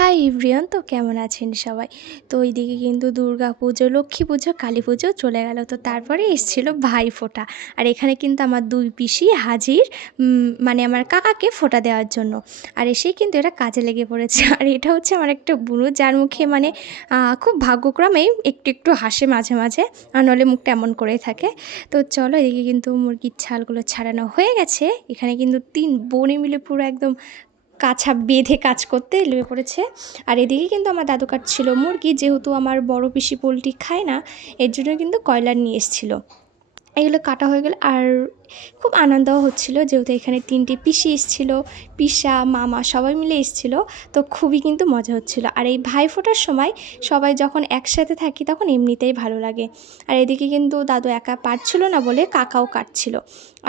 Hi everyone, তো কেমন আছেন সবাই? তো এইদিকে কিন্তু দুর্গাপুজো, লক্ষ্মী পুজো, কালী পুজো চলে গেল। তো তারপরে এসেছিল ভাইফোঁটা। আর এখানে কিন্তু আমার দুই পিসি হাজির, মানে আমার কাকাকে ফোঁটা দেওয়ার জন্য। আর এসেই কিন্তু এরা কাজে লেগে পড়েছে। আর এটা হচ্ছে আমার একটা বুনু, যার মুখে মানে খুব ভাগ্যক্রমেই একটু একটু হাসে মাঝে মাঝে, আর নাহলে মুখটা এমন করেই থাকে। তো চলো, এদিকে কিন্তু মুরগির ছালগুলো ছাড়ানো হয়ে গেছে। এখানে কিন্তু 3 বোনে মিলে পুরো একদম কাছা বেঁধে কাজ করতে লেগে পড়েছে। আর এদিকে কিন্তু আমার দাদু কাটছিল মুরগি, যেহেতু আমার বড় পিসি পোলট্রি খায় না, এর জন্য কিন্তু কয়লার নিয়ে এসেছিলো। এগুলো কাটা হয়ে গেল। আর খুব আনন্দও হচ্ছিলো, যেহেতু এখানে 3টে পিসি এসেছিলো, পিসা মামা সবাই মিলে এসেছিলো। তো খুবই কিন্তু মজা হচ্ছিলো। আর এই ভাইফোঁটার সময় সবাই যখন একসাথে থাকি তখন এমনিতেই ভালো লাগে। আর এদিকে কিন্তু দাদু একা পারছিল না বলে কাকাও কাটছিল।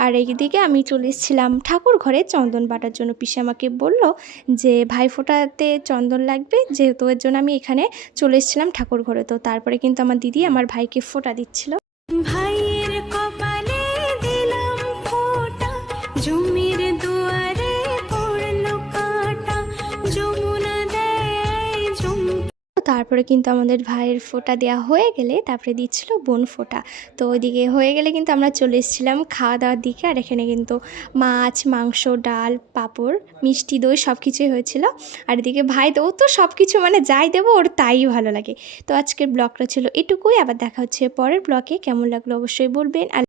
আর এইদিকে আমি চলে এসেছিলাম ঠাকুর ঘরে চন্দন বাটার জন্য। পিসি আমাকে বলল যে ভাইফোঁটাতে চন্দন লাগবে, যেহেতু এর জন্য আমি এখানে চলে এসেছিলাম ঠাকুর ঘরে। তো তারপরে কিন্তু আমার দিদি আমার ভাইকে ফোঁটা দিচ্ছিল। ভাইয়ের কপালে দিলাম ফোঁটা, জমির দুয়ারে পড়লো কাঁটা, যমুনা দেয় তারপরে কিন্তু আমাদের ভাইয়ের ফোঁটা দেওয়া হয়ে গেলে তারপরে দিচ্ছিল বোন ফোঁটা। তো ওইদিকে হয়ে গেলে কিন্তু আমরা চলে এসেছিলাম খাওয়া দাওয়ার দিকে। আর এখানে কিন্তু মাছ, মাংস, ডাল, পাঁপড়, মিষ্টি, দই সব কিছুই হয়েছিল। আর এদিকে ভাই তো ও তো সব কিছু মানে যাই দেবো ওর তাই ভালো লাগে। তো আজকের ব্লগটা ছিল এটুকুই। আবার দেখা হচ্ছে পরের ব্লগে। কেমন লাগলো অবশ্যই বলবেন। আর